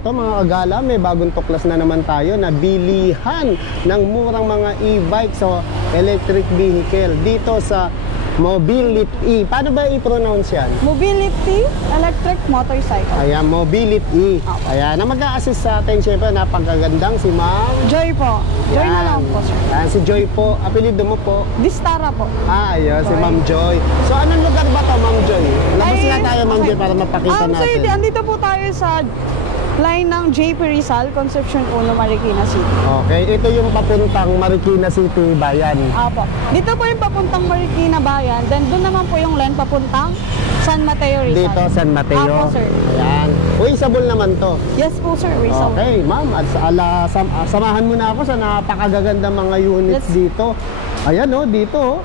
eto mga kagala, may bagong tuklas na naman tayo na bilihan ng murang mga e-bike o electric vehicle dito sa Mobility. Paano ba i-pronounce yan? Mobility Electric Motorcycle. Ayan, Mobility. Ayan, na mag-a-assist sa atin, syempre, napakagandang si Ma'am Joy po. Joy na lang po, sir. Ayan, si Joy po. Apelido mo po? Distara po. Ayun, si Joy. Ma'am Joy. So, anong lugar ba to, Ma'am Joy? Labas nga tayo, Ma'am Joy, para mapakita Sir, natin. andito po tayo sa line ng JP Rizal, Concepcion 1, Marikina City. Okay, ito yung papuntang Marikina City, Bayan. Apo. Dito po yung papuntang Marikina Bayan, then doon naman po yung line papuntang San Mateo Rizal. Dito, San Mateo. Apo, sir. Ayan. Reusable naman to. Yes po, sir. Rizal. Okay, ma'am. At samahan mo na ako sa napakagaganda mga units dito. Ayan, oh, dito, oh.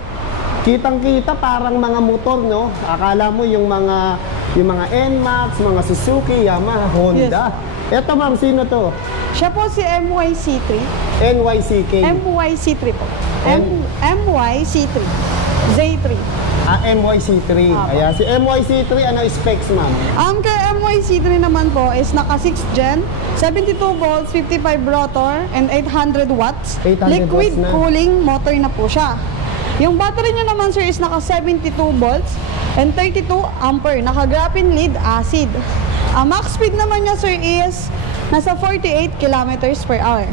Kitang-kita parang mga motor, no? Akala mo yung mga NMAX, mga Suzuki, Yamaha, Honda. Yes. Eto, ma'am, sino to? Siya po si MYC3. NYCK. MYC3 po. M- MYC3. Z3. MYC3. Apo. Ayan, si MYC3, ano specs, ma'am? Ang kay MYC3 naman po is naka 6th gen, 72 volts, 55 rotor, and 800 watts. 800 Liquid watts na. cooling motor na po siya. Yung battery niya naman, sir, is naka 72 volts and 32 ampere. Naka graphene lead acid. Ang max speed naman niya, sir, is nasa 48 kilometers per hour.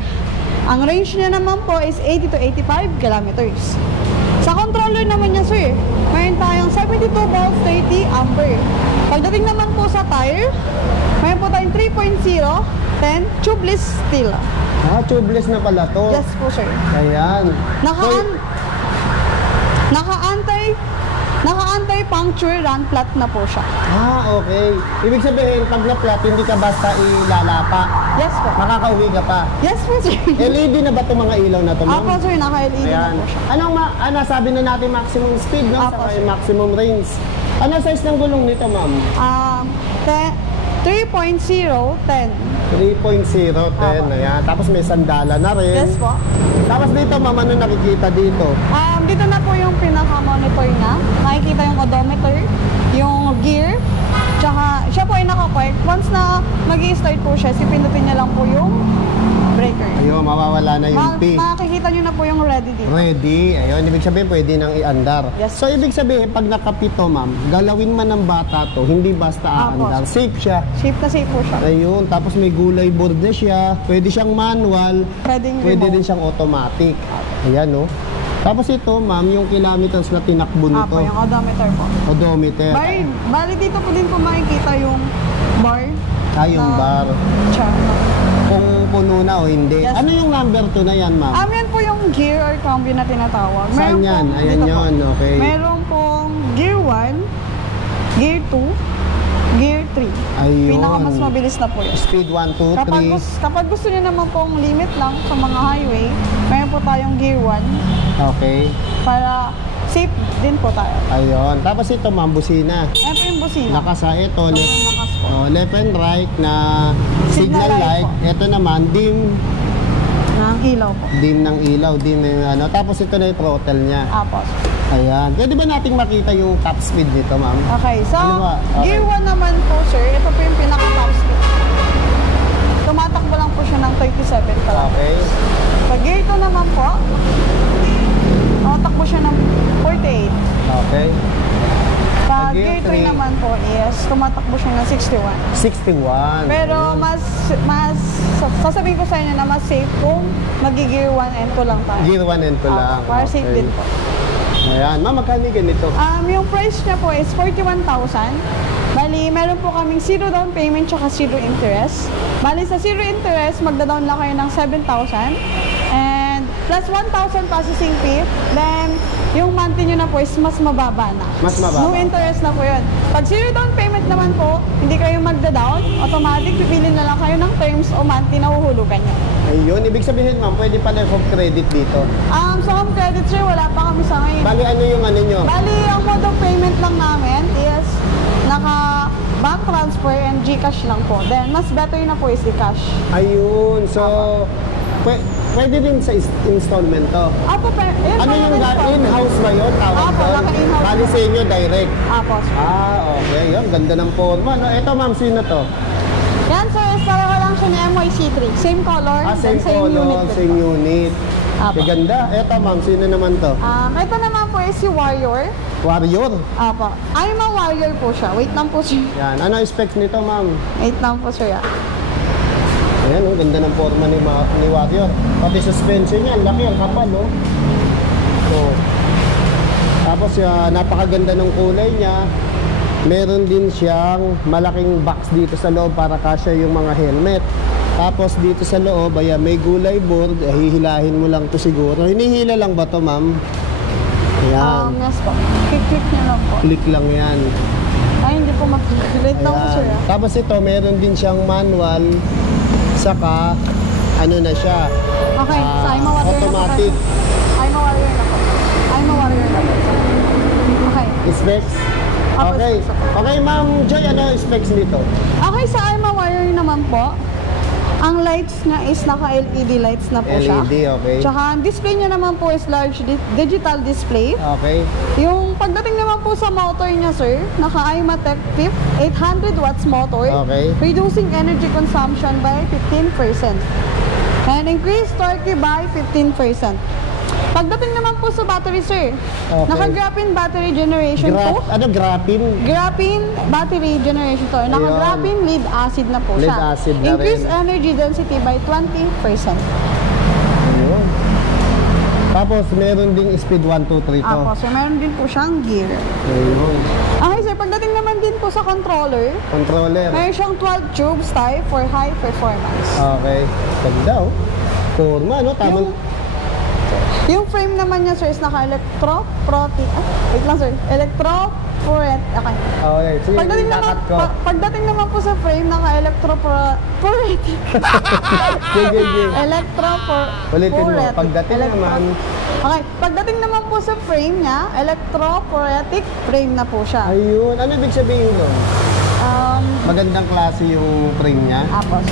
Ang range niya naman po is 80 to 85 kilometers. Sa controller naman niya, sir, mayroon tayong 72 volts, 30 ampere. Pagdating naman po sa tire, mayroon po tayong 3.0, 10 tubeless steel. Tubeless na pala to. Yes po, sir. Ayan. Naka-anti-puncture run flat na po siya. Okay. Ibig sabihin, pag na-flat, hindi ka basta ilalapa. Yes po. Makakauwi ka pa. Yes po, sir. LED na ba itong mga ilaw na ito, ma'am? Apo, sir. Naka-LED na Ayan. po siya. Sabi na natin maximum speed, no? Apo, Saka sir. yung maximum range. Ano size ng gulong nito, ma'am? 3.0, 10. 3.0, 10. Apo. Ayan. Tapos may sandala na rin. Yes po. Tapos dito, ma'am, ano nakikita dito? Dito na po yung pinaka-monitor na. Makikita yung odometer, yung gear, tsaka siya po ay naka-park. Once na mag-i-start po siya, pindutin niya lang po yung breaker. Ayun, mawawala na yung P. Makikita niyo na po yung ready dito. Ready. Ayun, ibig sabihin pwede nang i-andar. Yes. So, ibig sabihin, pag nakapito, ma'am, galawin man ng bata to, hindi basta Apo. aandar. Safe siya. Safe na safe po siya. Ayun, tapos may gulay board na siya. Pwede siyang manual. Pwedeng Pwede remote. din siyang automatic. Ayan, no? Tapos ito, ma'am, yung kilometers na tinakbo nito. Apo, yung odometer po. Odometer. Bali dito po din po makikita yung bar. Yung bar. Siya. Kung puno na o hindi. Yes. Ano yung number 2 na yan, ma'am? Yan po yung gear or combi na tinatawag. Saan yan? pong- Ayan dito po. yun, okay. Meron pong gear 1, gear 2, gear 3. Ayun. Pinaka mas mabilis na po yun. Speed 1, 2, 3. Kapag gusto niyo naman pong limit lang sa mga highway, meron po tayong gear 1 Okay. para safe din po tayo. Ayun. Tapos ito, ma'am, busina. Ayan po yung busina. Nakasa ito, Ito yung nakas po. left and right na signal Signal light light. po. Ito naman, dim Ng ilaw po. ng ilaw, dim ng ano. Tapos ito na yung throttle niya. Apo. Ayan. Pwede ba nating makita yung top speed nito, ma'am? Okay, so Ano ba? Okay. gear 1 naman po, sir. Ito po yung pinaka-top speed. Tumatakbo lang po siya ng 37 pa lang. Okay. Sa gear 2 naman po, tumatakbo siya ng 48. Okay. Sa Sa gear gear 3 three. naman po is tumatakbo siya ng 61. 61. Pero mas sasabihin ko sa inyo na mas safe kung magi-gear 1 and 2 lang tayo. Gear 1 and 2 lang. Para safe Okay. din po. Ayan. Ma'am, magkano yung ganito? Yung price niya po is 41,000. Bali, meron po kaming 0 down payment tsaka 0 interest. Bali, sa 0 interest, magda-down lang kayo ng 7,000. And plus 1,000 processing fee. Then, yung monthly nyo na po is mas mababa na. Mas mababa. No interest na po yun. Pag 0 down payment naman po, hindi kayo magda-down. Automatic, pipili na lang kayo ng terms o monthly na huhulugan nyo. Ayun. Ibig sabihin, ma'am, pwede pala home credit dito. Sa home credit, sir, wala pa kami sa ngayon. Bali, ano yung ano nyo? Bali, ang mode of payment lang namin is naka bank transfer and GCash lang po. Then, mas better na po is cash. Ayun. So, pwede din sa installment to. Apo, Ano yung in-house ba yun? Tawag Apo, doon? naka-in-house. Bali sa inyo, direct. Apo, sir. Okay. Yan, ganda ng forma. No? Ito, ma'am, sino to? Yan, sir, is pareho lang lang siya ni MYC3. Same color, Same then same color, unit din same po. unit. Apo. Ganda. Eto ma'am, sino naman to? Ito naman po is si Warrior. Warrior. Apo. I'm a Warrior po siya. Wait lang po siya. Yan. Ano specs nito ma'am? Wait lang po siya. Ayan, oh, ganda ng forma ni Warrior. Pati suspension niya, ang laki, ang kapal, oh. So, tapos, napakaganda ng kulay niya. Meron din siyang malaking box dito sa loob para kasya yung mga helmet. Tapos, dito sa loob, ayan, may gulay board. Hihilahin mo lang to siguro. Hinihila lang ba to, ma'am? Ayan. Yes po. Click niyo lang po. Click lang yan. Ay, hindi po mag-click. Wait lang po siya. Ayan. Tapos ito, meron din siyang manual. Saka, ano na siya? Okay, so I'm a Warrior automatic. na po. I'm a Warrior na po. I'm a Warrior na po. Okay. Specs? Apo, Okay. specs ako. Okay, Ma'am Joy, ano specs nito? Okay, sa I'm a Warrior naman po, ang lights niya is naka-LED lights na po siya. LED, okay. Tsaka ang display niya naman po is large digital display. Okay. Yung pagdating naman po sa motor niya, sir, naka-IMATEC PIP 800 watts motor, Okay. reducing energy consumption by 15% and increase torque by 15%. Pagdating naman po sa battery, sir, Okay. naka-graphene battery generation po. Graphene? Graphene battery generation to. Naka-graphene lead acid na po Lead siya. acid na Increase rin. energy density by 20%. Ayun. Tapos, meron ding speed 1, 2, 3 to. Apo, sir, meron din po siyang gear. Ayun. Okay, sir, pagdating naman din po sa controller, Controller. meron siyang 12 tubes type for high performance. Okay. Ganda, oh. Forma, no? Tamang... Yung frame naman niya, sir, is naka-electro-proti... wait lang, sir. Electro-poret... Okay. Okay. Sige, Pagdating naman, kakat ko. pagdating naman po sa frame, naka-electro-poretic. Sige, sige. Electro-poretic. Ulitin mo. Pagdating naman... Okay, pagdating naman po sa frame niya, electro-poretic frame na po siya. Ayun. Ano ibig sabihin nun? Magandang klase yung frame niya. Tapos.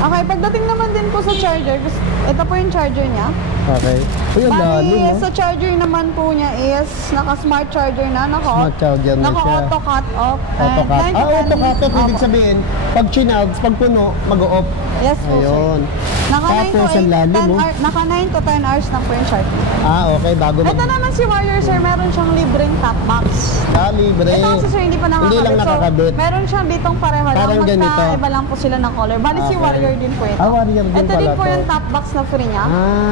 Okay, pagdating naman din po sa charger, ito po yung charger niya. Okay. Uy, ang lalim, Bali, no? sa charger naman po niya is naka-smart charger na, Smart charger na siya. naka-auto cut off. Auto cut. Auto cut off. Ibig Opo. sabihin, pag chinarge, pag puno, mag-o-off. Yes po, Ayun. sir. Naka 9 Tapos, ang lalim, oh. to 10 hours na po yung charger. Okay. Bago Ito naman si Warrior, sir, meron siyang libreng top box. libre. Ito kasi, sir, hindi pa nakakabit. Hindi lang nakakabit. So, meron siyang ditong pareho lang. Parang ganito. Magkaiba lang po sila ng color. Bali, si Okay. Warrior din po ito. Warrior din Ito din pala po to. yung top box na free niya.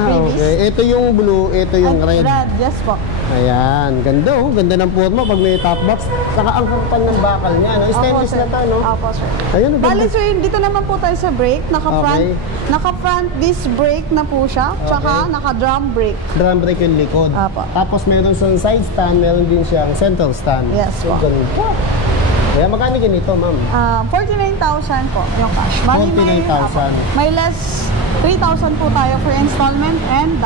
Freebies. Okay. Ito yung blue, ito yung Ay, red. yes po. Ayan. Ganda, oh. Ganda ng forma pag may top box. Saka ang kapal ng bakal niya, no? Stainless Opo, na to, no? Opo, sir. Ayun, ang Bali, ganda. sir, dito naman po tayo sa brake. Okay. Naka-front disc brake na po siya. Tsaka Okay. naka-drum brake. Drum brake yung likod. Apo. Tapos meron siyang side stand, meron din siyang center stand. Yes, po. Ganda. Kaya magkano ganito, ma'am? 49,000 po yung cash. Bali, 49,000. May less 3,000 po tayo for installment and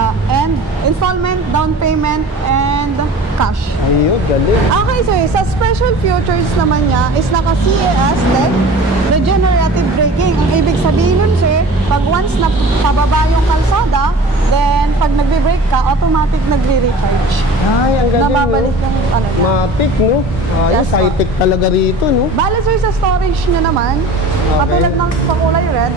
installment, down payment, and cash. Ayun, galing. Okay, so sa special features naman niya is naka-CAS tech, regenerative braking. Ang ibig sabihin nun, sir, pag once na pababa yung kalsada, then pag nagbe-brake ka, automatic nagre-recharge. Ay, ang galing, Nababalik no? yung ano niya. Matic, no? Ayun, Yes, po. high-tech talaga rito, no? Bale, sir, sa storage niya naman, katulad ng sa kulay red,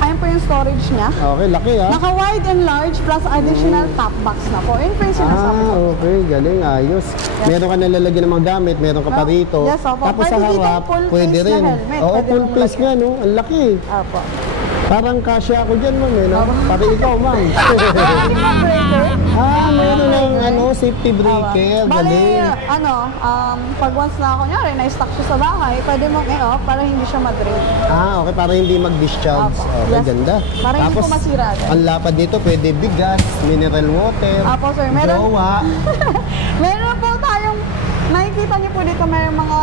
ayun po yung storage niya. Okay, laki, ah. Naka-wide and large plus additional top box na po. Yun po yung sinasabi ko. Okay, galing, ayos. Meron ka nalalagyan ng mga gamit, meron ka pa Oh, rito. yes, opo. Tapos sa Pwede dito harap, full pwede face na rin. helmet. Oo, Pwede full mong face nga, lagyan. no? Ang laki. Opo. Parang kasya ako dyan, ma'am, eh, no? Pati ikaw, ma'am. Pwede mo breaker. Meron ng safety breaker. Bali, Galing. pag once na kunyari, na-stuck siya sa bahay, pwede mong i-off para hindi siya ma-drain. Okay, para hindi mag-discharge. Apo. Okay, Yes. ganda. Para hindi po masira agad. ang lapad dito, pwede bigas, mineral water, Apo, sir. Meron, jowa. meron po tayong, nakikita niyo po dito, may mga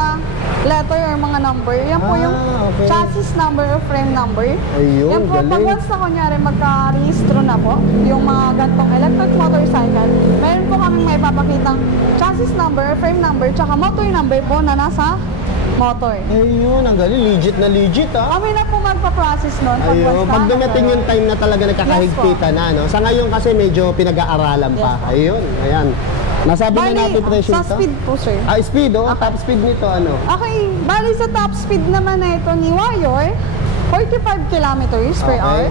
letter or mga number. Yan po yung Okay. chassis number or frame number. Ayun, Yan po, pag galing. once na kunyari magka-rehistro na po, yung mga gantong electric motorcycle, meron po kami may papakitang chassis number, frame number, tsaka motor number po na nasa motor. Ayun, ang galing. Legit na legit, ah. Kami na po magpa-process nun. Ayun, once na pag dumating nag- yung time na talaga nagkakahigpitan na, no? Sa ngayon kasi medyo pinag-aaralan pa. Yes, po. Ayun, ayan. Nasabi na natin presyo sa ito? speed po, sir. Speed, oh. Top speed nito, ano? Okay, bali sa top speed naman na ito ni Warrior, 45 kilometers per Okay. hour.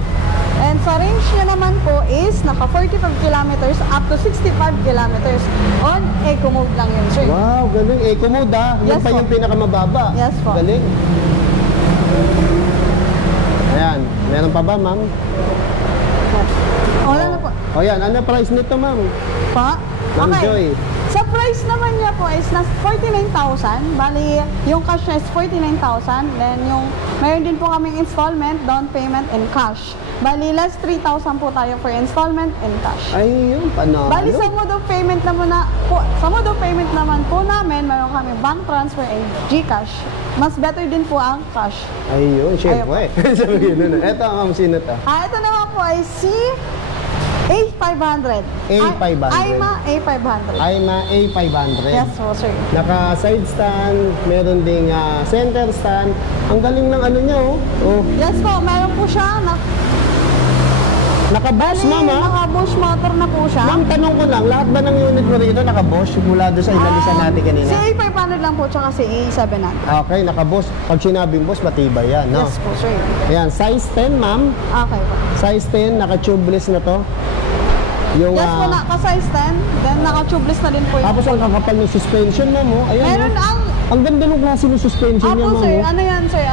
And sa range niya naman po is naka 45 kilometers up to 65 kilometers. On eco mode lang yun, sir. Wow, galing. Eco mode, ah. Yan Yes pa po. yung pinakamababa. Yes po. Galing. Ayan. Meron pa ba, ma'am? Wala na po. O yan, ano price nito, ma'am? Pa? Ma'am Joy. Sa price naman niya po is na 49,000. Bali, yung cash niya is 49,000. Then yung, mayroon din po kaming installment, down payment, and cash. Bali, last 3,000 po tayo for installment and cash. Ay, yun, panalo. Bali, sa mode of payment naman sa mode of payment naman po namin, mayroon kami bank transfer and GCash. Mas better din po ang cash. Ayun, syempre. Sabihin na. Eto, ma'am, sino to? Ito naman po ay si A500. A500. AIMA A500. Aima A500. Yes po, sir. Naka side stand, meron ding center stand. Ang galing ng ano niya, oh. Oh. Yes po, meron po siya. Naka-Bosch, ma'am, ah. Naka-Bosch motor na po siya. Ma'am, tanong ko lang, lahat ba ng unit mo rito naka-Bosch mula doon sa inalisan natin kanina? Si A500 lang po, tsaka si A700. Okay, naka-Bosch. Pag sinabing boss, matibay yan, no? Yes po, sir. Ayan, size 10, ma'am. Okay po. Size 10, naka-tubeless na to. Yung, Yes po, naka-size 10. Then, naka-tubeless na din po yun. tapos ang kakapal ng suspension, ma'am, oh. Ayan, Meron oh. Ang ganda ng klase ng suspension niya, Apo, ma'am. sir. Oh. Ano yan, sir?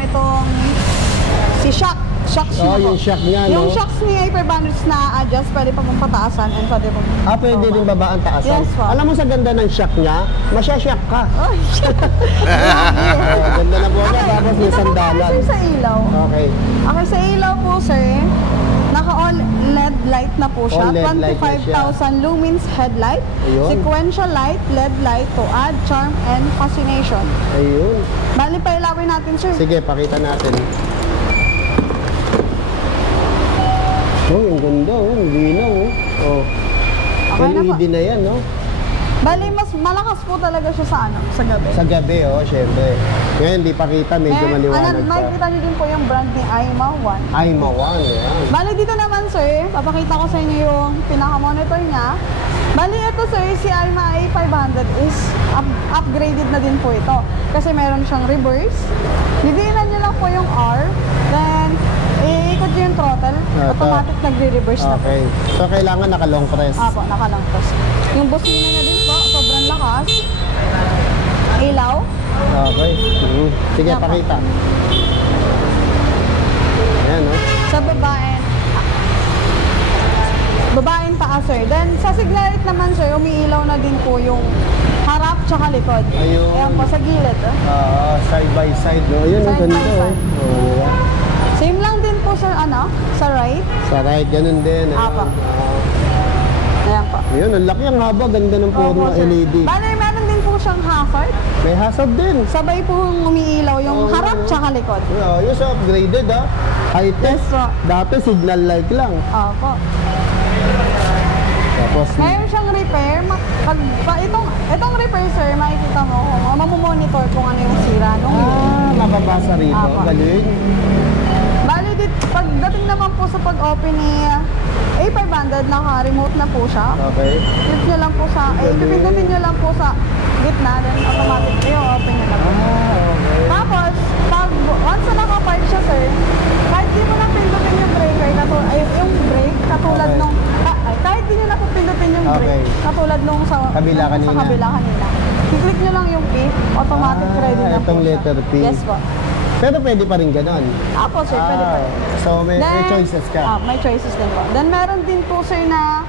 Itong si shock. Shocks Oh, niya po. yung shock niya, no? Yung shocks ni A500 na adjust, pwede pa mong pataasan and pwede pa mong Pwede din babaan taasan. Yes, po. Alam mo sa ganda ng shock niya, masya-shock ka. Oh, Oh, ganda na po na, tapos may Ito po sandalan. sir sa ilaw. Okay. Okay, sa ilaw po, sir, naka-all LED light na po siya. All LED light na siya. 25,000 lumens headlight. Ayun. Sequential light, LED light to add charm and fascination. Ayun. Bali, pailawin natin, sir. Sige, pakita natin. Oh, ang ganda, oh. Ang linaw, oh. Oh. Okay na po. LED na yan, no? Bali, mas malakas po talaga siya sa gabi. Sa gabi, oh, syempre. Ngayon, di pakita, medyo maliwanag pa. Makikita niyo din po yung brand ni AIMA 1. Ay, mawan, yan. Bali, dito naman, sir, papakita ko sa inyo yung pinaka-monitor niya. Bali, ito, sir, si AIMA A500 is upgraded na din po ito. Kasi meron siyang reverse. Didiinan niyo lang po yung R. Then, iikot niyo yung throttle. Automatic nagre-reverse na po. Okay. So, kailangan naka-long press. Apo, nakalang press. Yung busina niya din po, sobrang lakas. Ilaw. Okay. Sige, Apo. pakita. Ayan, oh. Sa babaeng taas, sir. Then, sa signal light naman, sir, umiilaw na din po yung harap tsaka likod. Ayun. Ayan po, sa gilid. Side by side, no? Ayun, ang Side by ganda, oh. side. Oh, yeah. Same lang din po, sir, sa right. Sa right, ganun din. Ayan. Apo. Ayan po. Ayun, ang laki, ang haba, ganda ng forma, Opo, sir. LED. Bale, meron din po siyang hazard. May hazard din. Sabay po umiilaw yung Oo. harap tsaka likod. Yun sa upgraded, ha? High-tech. Yes, po. Dati, signal light lang. Opo. Tapos, Meron siyang repair. Itong repair, sir, makikita mo kung mamomonitor kung ano yung sira nung mababasa rito. Apo. Galing. Bali, pagdating naman po sa pag-open ni A500, naka-remote na po siya. Okay. Click nyo lang po pipindutin nyo lang po sa gitna, then automatic i-open nyo na po. Okay. Tapos, once na naka-park siya, sir, kahit di mo na pindutin yung breaker, yung brake, katulad Okay. nung, kahit di nyo na po pindutin yung brake, Okay. katulad nung sa Kabila kanina. Sa kabila kanina. I-click nyo lang yung P, automatic ready na po itong siya. letter P. Yes po. Pero pwede pa rin ganon. Apo, sir, pwede pa rin. So, may choices ka. May choices din po. Then, meron din po, sir, na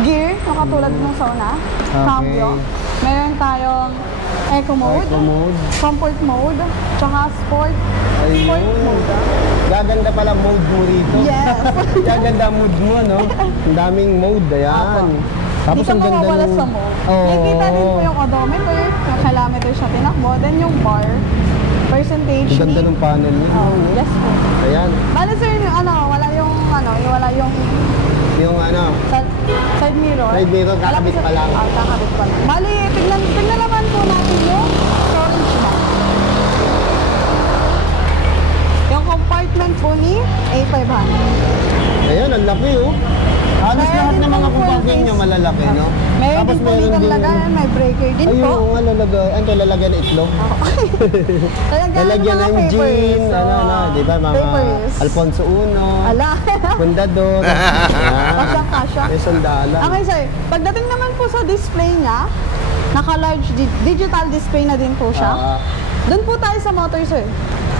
gear, yung katulad nung sa una. Okay. Cambio. Meron tayong eco mode, Eco mode. comfort mode, tsaka sport Ayun. mode. Gaganda pala mode mo rito. Yes. Gaganda mood mo, no? Ang daming mode, ayan. Hindi ka ang ganda mawawala nung- sa mode. Oo. Nakikita din po yung odometer, yung kilometers na tinakbo, then yung bar, percentage. Ang ganda ng panel niya. Oh, yes po. Ayan. Bale, sir, wala yung Yung side mirror. Side mirror, kakabit pa lang. Kakabit pa lang. Bali, tignan naman po natin yung storage na. Yung compartment po ni A500. ayan, ang laki, oh. Halos Kaya lahat din ng mga pong full compartment nyo face. malalaki, no? Meron Tapos din po ditong lagayan, may breaker din Ayun, po. nga lalagay. Ano, lalagyan ng itlog? Lalagyan ng gin, di ba, mga papers. Alfonso Uno, Ala. Fundador. Kasya. May sandalan. Okay, sir. Pagdating naman po sa display niya, naka-large digital display na din po siya. Doon po tayo sa motor, sir.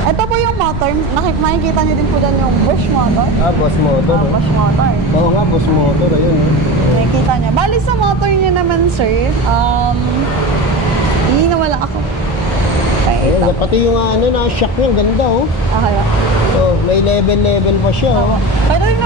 Ito po yung motor. Makikita niyo din po dyan yung Bosch motor. Boss motor. Bosch motor. Oo nga, boss motor. Ayun. Nakikita niya. Bali sa motor niya naman, sir, hindi na wala ako. Ayun, pati yung shock niya, ganda, oh. Okay. So, may level pa siya, oh. Pagdating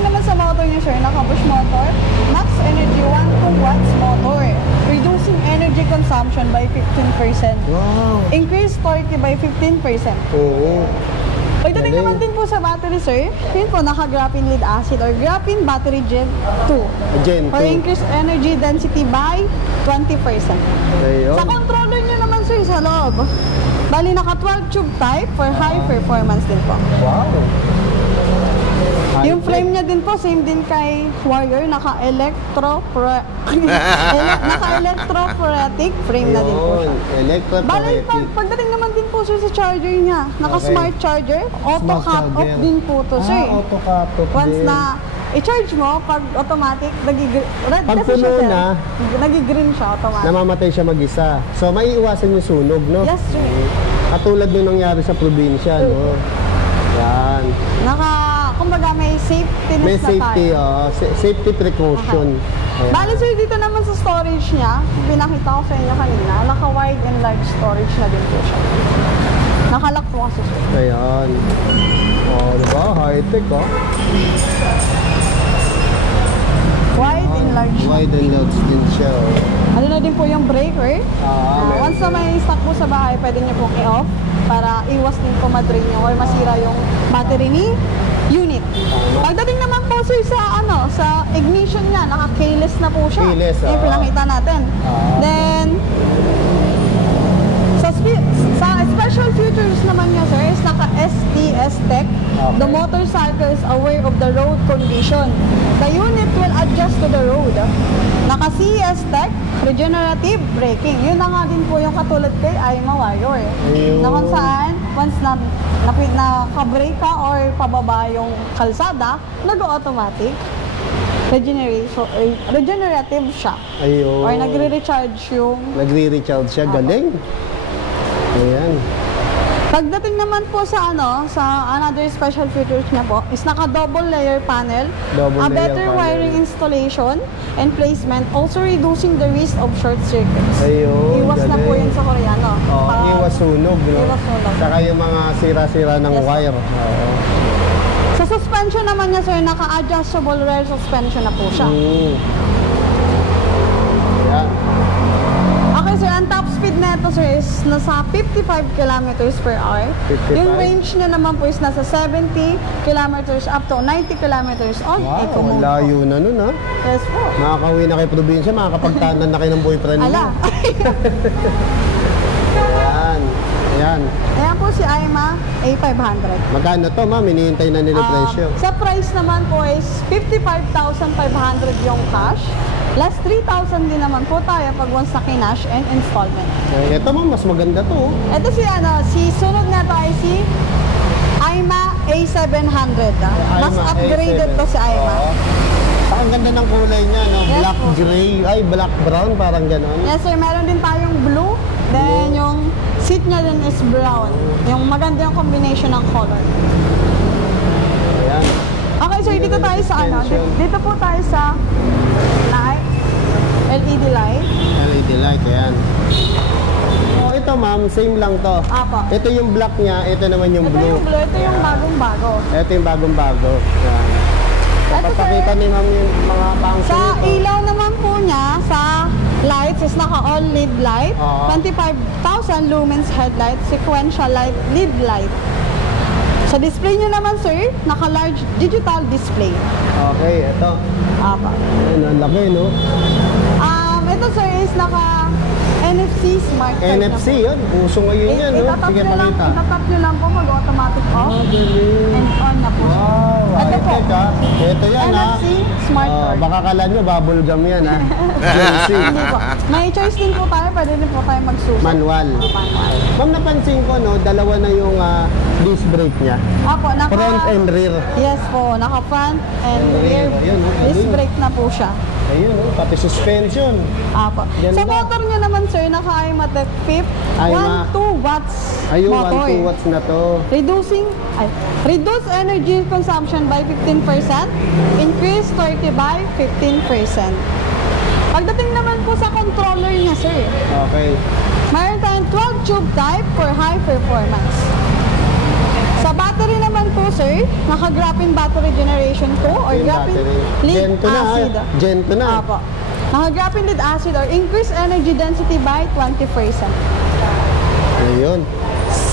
naman sa motor niya, sir, naka-Bosch motor, max energy 12 watts motor, reducing energy consumption by 15%. Wow. Increase torque by 15%. Oo. Pagdating Galing. naman din po sa battery, sir, yun po, naka-graphene lead acid or graphene battery Gen 2. Gen 2. Or increase energy density by 20%. Ayun. Sa controller niya naman, sir, sa loob, bali naka-12 tube type for high performance din po. Wow. Yung frame niya din po, same din kay Warrior, naka-electrophoretic frame na din po siya. Bali, Electrophoretic. pagdating naman din po, sir, sa charger niya, naka-smart charger, auto Smart cut off charger. din po to, sir. Auto cut off Once din. na i-charge mo, pag automatic, red Pag kasi siya, puno sir. na, Nagi-green siya, automatic. namamatay siya mag-isa. So, may iwasan yung sunog, no? Yes, sir. Katulad nung nangyari sa probinsya, no? Yan. Kumbaga may safety May na safety, tayo. safety precaution. Ayan. Bali, sir, dito naman sa storage niya, pinakita ko sa inyo kanina, naka-wide and large storage na din po siya. Nakalock po kasi siya. Ayan. Oh, diba? High-tech, oh. Wide and large. Wide and large din siya, oh. Ano na din po yung breaker. Meron. Once na may stock po sa bahay, pwede niyo pong i-off para iwas din po ma-drain niyo or masira yung battery ni unit. Pagdating naman po, sir, sa ignition niya, naka-keyless na po siya. Keyless, Yung pinakita natin. Then, sa special features naman niya, sir, is naka-STS Tech. Okay. The motorcycle is aware of the road condition. The unit will adjust to the road. Naka-CES Tech, regenerative braking. Yun na nga din po yung katulad kay Aima Warrior. Ayun. Na kung saan, once na naka-brake ka or pababa yung kalsada, nag-automatic. Regenerative siya. Ayun. Or nagre-recharge yung... Nagre-recharge siya. Galing. Ayan. Pagdating naman po sa another special features niya po is naka-double layer panel, Double a layer better panel. wiring installation and placement, also reducing the risk of short circuits. Ayun. Iwas na po galing. yun sa Koreano. Iwas sunog, no? Iwas sunog. Saka yung mga sira-sira ng Yes, wire. Oo. Sa suspension naman niya, sir, naka-adjustable rear suspension na po siya. Ayan. Okay, sir, ang top speed nito, sir, is nasa 55 kilometers per hour. 55? Yung range niya naman po is nasa 70 kilometers up to 90 kilometers on eco Wow, mode po. layo na nun, ha? Yes po. Makakauwi na kayo probinsya, makakapagtanan na kayo ng boyfriend mo. Ala. Ayan. Ayan. Ayan po si Aima A500. Magkano to, ma'am? Hinihintay na nila presyo. Sa price naman po is 55,500 yung cash. Last 3,000 din naman po tayo pag once na kinash and installment. Ito, ma'am, mas maganda to. Oh. Ito si sunod na to ay si Aima A700. Mas Aima upgraded A7. to si Aima. Oo. Ang ganda ng kulay niya, no? Yes, Black po. gray. Ay, black brown, parang gano'n. Yes sir, meron din tayong blue. Then yung seat niya din is brown. Yung maganda yung combination ng color. Ayan. Okay sir, dito tayo sa Suspension. Dito po tayo sa light. LED light. LED light, ayan. Oh, ito, ma'am, same lang to. Apa. Ito yung black niya, ito naman yung Ito blue. yung blue, ito yung bagong-bago. Ito yung bagong-bago. Ayan. Ito Papakita sir, ni ma'am yung mga function sa nito. ilaw naman po niya, sa lights is naka-all LED light. Oo. 25,000 lumens headlight, sequential light, LED light. Sa display niya naman sir, naka-large digital display. Okay, ito. Apa. Ayan, ang laki, no? Ito sir is naka NFC Smart dark side na NFC po. yun. Uso ngayon yan, no? Sige, pakita. Itatap nyo lang po, mag-automatic off. Galing. And on na po. Wow, Ito po. high-tech ha. Ito yan ha. NFC Smart Card. Baka kala nyo, bubble gum yan ha. NFC. Hindi po. May choice din po tayo, pwede din po tayo magsusi. Manual. Manual. Ma'am, napansin ko, no, dalawa na yung disc brake niya. Opo, Front and rear. Yes po, naka front and rear. Ayun, Disc ayun. brake na po siya. Ayun, no, pati suspension. Apo. Ganda. Sa motor niya naman sir, naka IMATEC PIP, IMA. 1-2 watts Ayun, motor. 1-2 watts na to. Reduce energy consumption by 15%, increase torque by 15%. Pagdating naman po sa controller niya sir, Okay. mayroon tayong 12 tube type for high performance. Sa battery naman po sir, naka-graphene battery generation 2 or Yung graphene battery. lead Gen 2 na, acid. Gen 2 na. Apo. Naka-graphene lead acid or increase energy density by 20%. Ayun.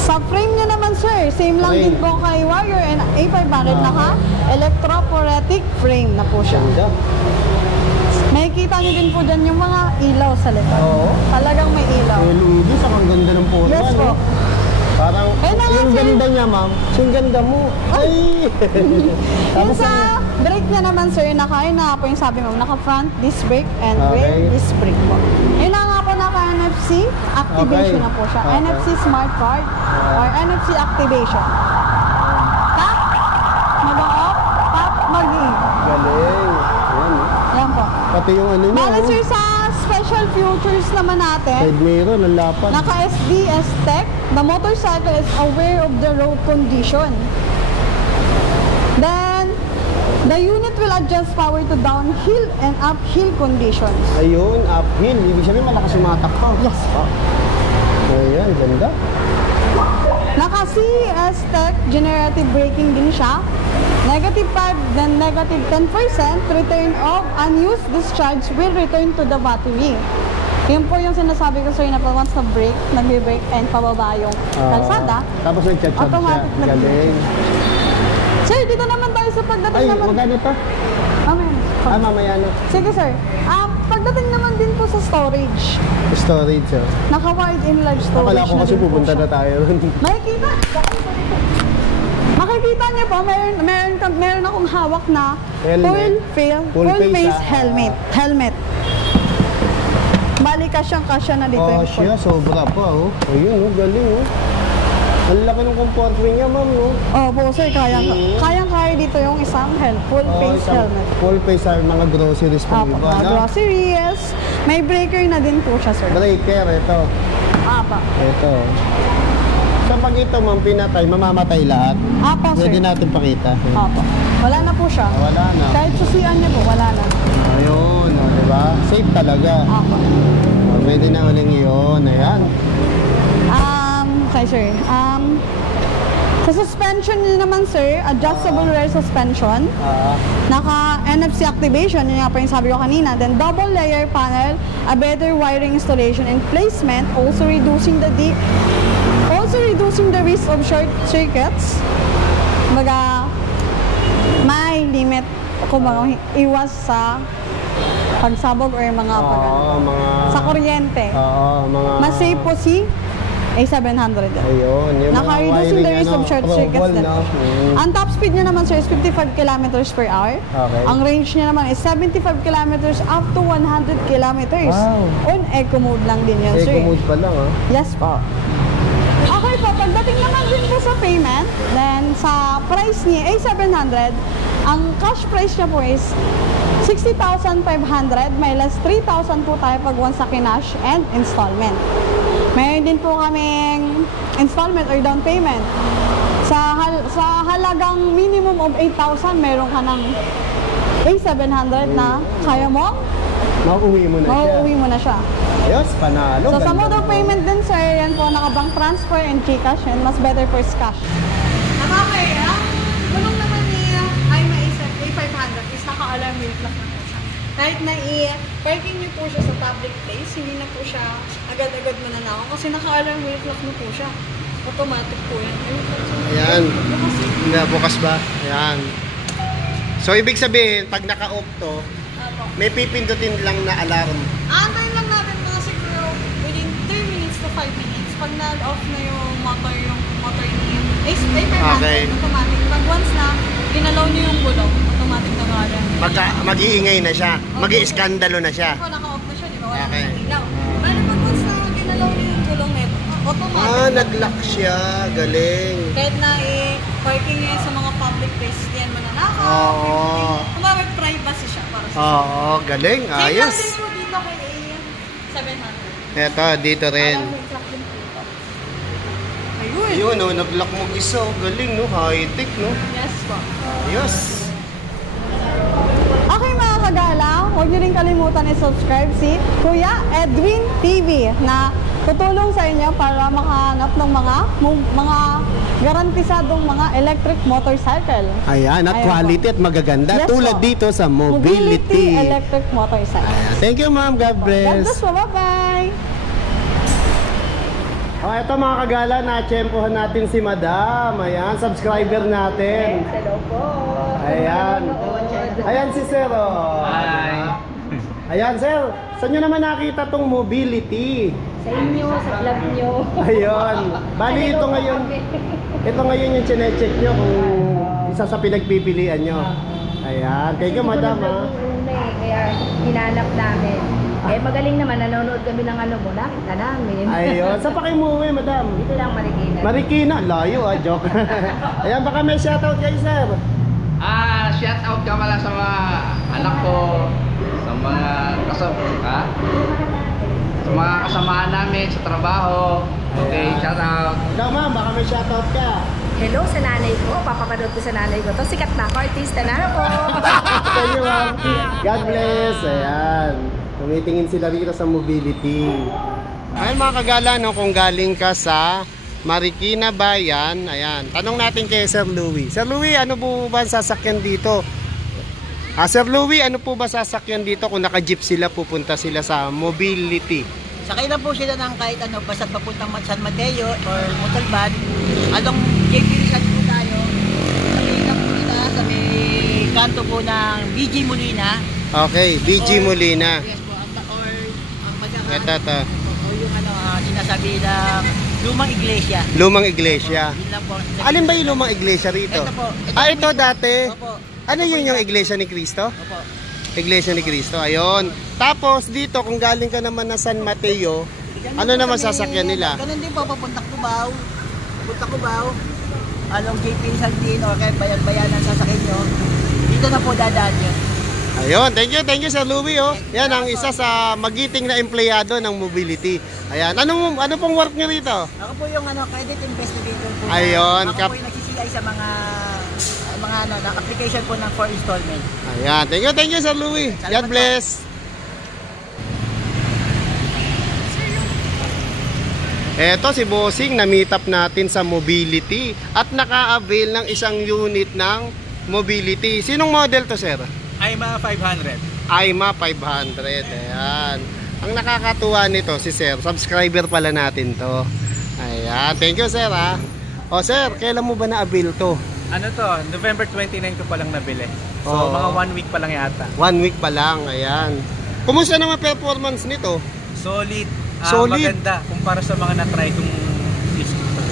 Sa frame niya naman sir, same lang Frame. din po kay Warrior and A500, naka-electrophoretic frame na po siya. Ganda. Makikita niyo din po dyan yung mga ilaw sa likod. Oo. Talagang may ilaw. LED, sa ang ganda ng photo. Yes po. Parang, Ayun na nga, yung sir. ganda niya, ma'am. Yung ganda mo. Ay! Yung sa brake niya naman sir, naka-yun na po yung sabi mo, naka-front disc brake and Okay. rear disc brake po. Yun na nga po naka-NFC, activation Okay. na po siya. Okay. NFC smart card or NFC activation. Tap, mag-off, tap, mag-in. Galing. Ayan, no? Yan po. Pati yung ano niya, Bale oh. sir, sa special features naman natin, Side mirror, ang lapad. naka-SDS Tech, the motorcycle is aware of the road condition. Then, the unit will adjust power to downhill and uphill conditions. Ayun, uphill. Ibig sabihin, malakas yung mga takbo. Yes po. Ayan, ganda. Naka-CES Tech generative braking din siya. Negative 5 then negative 10% return of unused discharge will return to the battery. Yun po yung sinasabi ko sir na once na brake, nagbe-brake and pababa yung kalsada, Tapos nag-chat-chat siya. automatic Galing. Sir, dito naman tayo sa pagdating Ay, naman. magkano to? Amen. Mamaya na. Sige sir. Pagdating naman din po sa storage. Storage, oh. Naka-wide in large storage Akala ko na kasi din po pupunta siya. na tayo ron. Makikita. Makikita niyo po, meron akong hawak na Helmet. full Full face, face ah. helmet. Bali kasya na dito yung Siya, sobra pa, oh. Ayun, oh, galing, oh. Ang laki ng compartment niya, ma'am, no? po sir, kayang-kaya dito yung isang full face isang helmet. Full face, mga groceries pa Apo, iba, mga no? groceries. May breaker na din po siya sir. Breaker, ito. Apa. Ito. So, pag ito, ma'am, pinatay, mamamatay lahat. Apa sir. Pwede natin pakita. Apa. Wala na po siya. Wala na. Kahit susian niya po, wala na. Ayun, oh, di ba? Safe talaga. Apa. Oh, pwede na uling yun. Ayan. Okay, sir. Sa suspension niya naman, sir, adjustable rear suspension. Naka NFC activation, yun nga po yung sabi ko kanina. Then double layer panel, a better wiring installation and placement, also reducing the risk of short circuits. Kumbaga, may limit kung iwas sa pagsabog or mga sa kuryente. Mga... Mas safe po si A700 din. Ayun, yung Naka-reducing the risk of short circuits din. no? Ang top speed niya naman sir is 55 kilometers per hour. Okay. Ang range niya naman is 75 kilometers up to 100 kilometers. Wow. On eco mode lang din yan sir. Eco mode pa lang, ah. Yes po. Okay po, pagdating naman din po sa payment, then sa price niya, A700, ang cash price niya po is 60,500, may less 3,000 po tayo pag once sa kinash and installment. Mayroon din po kaming installment or down payment. Sa halagang minimum of 8,000, meron ka ng A700 na kaya mo, Mauuwi mo na siya. mauuwi mo na siya. Ayos, panalo. So sa Ganda mode of naman. payment din sir, yan po nakabank transfer and Gcash and mas better for cash. Okay, ang gulong naman ni IMA A500 is naka-alarm wheel clock na po siya. Kahit na i-parking niyo po siya sa public place, hindi na po siya agad-agad mananakaw kasi naka-alarm wheel clock na po siya. Automatic po yan. Ayan. Hindi, bukas ba? Ayan. So, ibig sabihin, pag naka-off to, may pipindutin lang na alarm. Aantayin lang natin mga siguro within 3 minutes to 5 minutes. Pag na-off na yung motor ni Okay. automatic. Pag once na, ginalaw niyo yung gulong, automatic na gala. Mag-iingay na siya. Mag-iiskandalo na siya. Ako naka-off na siya, di ba? Wala Okay. nang ilaw. Bali pag once na ginalaw niyo yung gulong nito, automatic. Nag-lock siya. Galing. Kahit na parking niya sa mga public place, diyan mananakaw. Oo. Kumbaga may privacy siya para sa Oo, galing. Same lang Ayos. din mo dito kay A700. Eto, dito rin. Parang may truck din dito. Ayun. Yun, oh, nag-lock mo isa. Galing, no? High-tech, no? Yes po. Ayos. Okay mga kagalang, huwag niyo rin kalimutan i-subscribe si Kuya Edwin TV na tutulong sa inyo para makahanap ng mga garantisadong mga electric motorcycle. Ayan, at Ayan quality po. at magaganda. Yes Tulad po. dito sa mobility. Electric motorcycle. Ayan. Thank you, ma'am. God God bless. bless po. Bye-bye. Ito mga kagala, na-tsempohan natin si Madam. Ayan, subscriber natin. Hello po. Ayan. Ayan si Sir. Oh. Hi. Ayan, Sir. Saan nyo naman nakita tong mobility? Sa inyo, sa vlog nyo. Ayun. Bali, ito ngayon. Ito ngayon yung chinecheck nyo kung isa sa pinagpipilian nyo. Ayan. Thank you, Madam. Ha? Kaya hinanap namin. Eh magaling naman, nanonood kami ng ano mo, nakita namin. Ayun. Saan pa kayo umuwi, Madam? Dito lang Marikina. Marikina. Layo, joke. Ayan, baka may shoutout kayo, Sir. Shout out ka pala sa mga anak ko, sa mga sa mga kasamahan namin sa trabaho. Okay, shout out. Ikaw, ma'am, baka may shoutout ka. Hello sa nanay ko, papapanood ko sa nanay ko. To sikat na ako, artista na ako. Thank you, ma'am. God bless. Ayan. Tumitingin sila rito sa mobility. Ayan mga kagala, no, kung galing ka sa Marikina Bayan, ayan. Tanong natin kay Sir Louie. Sir Louie, ano po ba ang sasakyan dito? Sir Louie, ano po ba sasakyan dito kung naka-jeep sila, pupunta sila sa mobility? Sakay na po sila ng kahit ano, basta papuntang San Mateo or Montalban. Along JP Rizal po tayo. Sakay na po sila sa may kanto po ng BG Molina. Okay, BG Molina. Yes po, or ang pagkakaano. Ito. O yung ano, sinasabi ng lumang iglesia. Lumang iglesia. Yun lang po. Alin ba yung lumang iglesia rito? Ito po. Ito dati. Opo. Ano yun yung iglesia ni Cristo? Opo. Iglesia ni Cristo, ayun. Tapos dito, kung galing ka naman na San Mateo, ano naman sasakyan nila? Ganun din po, papuntang Cubao. Punta Cubao. Along JP Rizal din o kaya bayan-bayan ang sasakyan nyo. Dito na po dadaan yun. Ayun, thank you Sir Louie, oh. Yan ang isa sa magiting na empleyado ng mobility. Ayan, ano pong work nyo rito? Ako po yung credit investigator po. Ayun, Ako po yung nag-CCI sa mga application po ng for installment. Ayan, thank you Sir Louie. God bless. Eto si Bossing, na-meet up natin sa mobility at naka-avail ng isang unit ng mobility. Sinong model to, sir? AIMA 500. AIMA 500. Ayan. Ang nakakatuwa nito si sir, subscriber pala natin to. Ayan, thank you sir ha. O sir, kailan mo ba na-avail to? Ano to? November 29 ko pa lang nabili. So Oo. mga 1 week pa lang yata. 1 week pa lang, ayan. Kumusta naman performance nito? Solid. Solid. Maganda kumpara sa mga na-try kong e-scooter.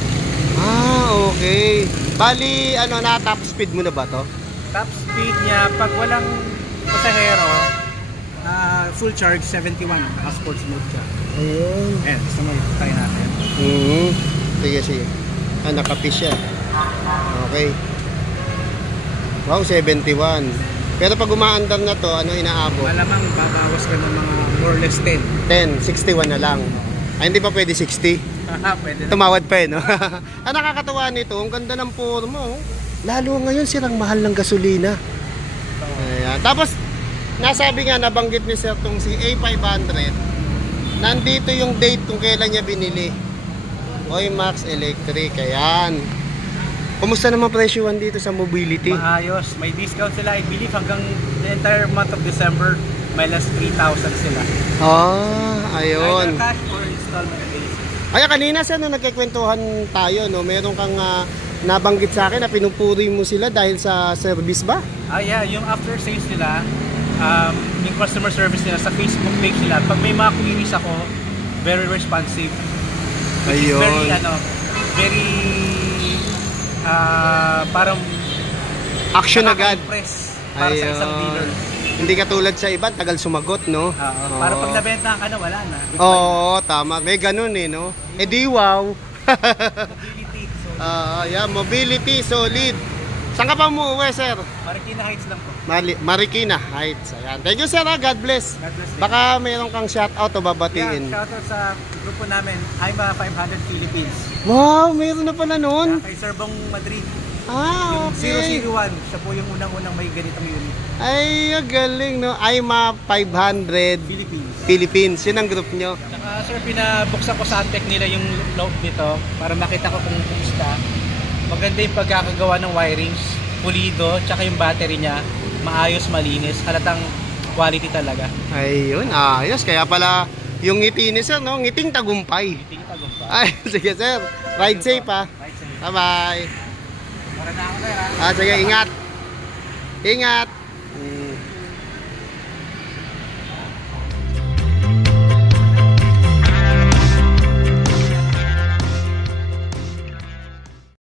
Okay. Bali, na top speed mo na ba to? Top speed niya pag walang pasahero, full charge 71. Sports mode siya. Ayun. Ayan, gusto mo try natin. Sige. Nakapis siya. Okay. Wow, 71. Pero pag umaandar na to, ano inaabot? Malamang babawas ka ng mga more or less 10. 10, 61 na lang. Ay, hindi pa pwede 60. Pwede na. Tumawad pa no? Ang nakakatawa nito, ang ganda ng forma. Oh. Lalo ngayon silang mahal ng gasolina. Ayan. Tapos, nasabi nga, nabanggit ni Sir tong si A500. Nandito yung date kung kailan niya binili. Max Electric. Ayan. Kumusta naman presyuhan dito sa mobility? Maayos. May discount sila. I believe hanggang the entire month of December, may last 3,000 sila. Ayun. Either cash or installment basis. Kaya kanina sa nagkikwentuhan tayo, no? Meron kang nabanggit sa akin na pinupuri mo sila dahil sa service ba? Yeah. Yung after sales nila, yung customer service nila sa Facebook page nila, pag may mga queries ako, very responsive. Which is very, Ayun. very, parang Action agad. nakaka-impress para sa isang dealer. Hindi katulad sa iba, tagal sumagot, no? Para pag nabenta ka na, wala na. Oo, tama. May ganun eh, no? Eh di wow. Mobility. So, Yeah, mobility, solid. Saan ka pa umuwi, sir? Marikina Heights lang po. Marikina Heights. Ayan. Thank you, sir. God bless. God bless. Baka mayroon kang shoutout o Yeah, babatiin. shoutout sa grupo namin, IMA 500 Philippines. Wow, mayroon na pala noon. Kay Sir Bong Madrid. Ah, Yung okay. 001, siya po yung unang-unang may ganitong unit. Ay, galing, no? IMA 500 Philippines. Philippines. Yun ang group nyo. Saka sir, pinabuksan ko sa Antec nila yung loob nito para makita ko kung kumusta. Maganda yung pagkakagawa ng wirings, pulido, tsaka yung battery niya, maayos, malinis, halatang quality talaga. Ayun, ayos. Kaya pala, yung ngiti ni sir, no? Ngiting tagumpay. Tingin tagumpay. Ay, sige, sir. Ride safe, ha? Right sir. Bye-bye. Para na ako sir ha. Sige, ingat. Ingat.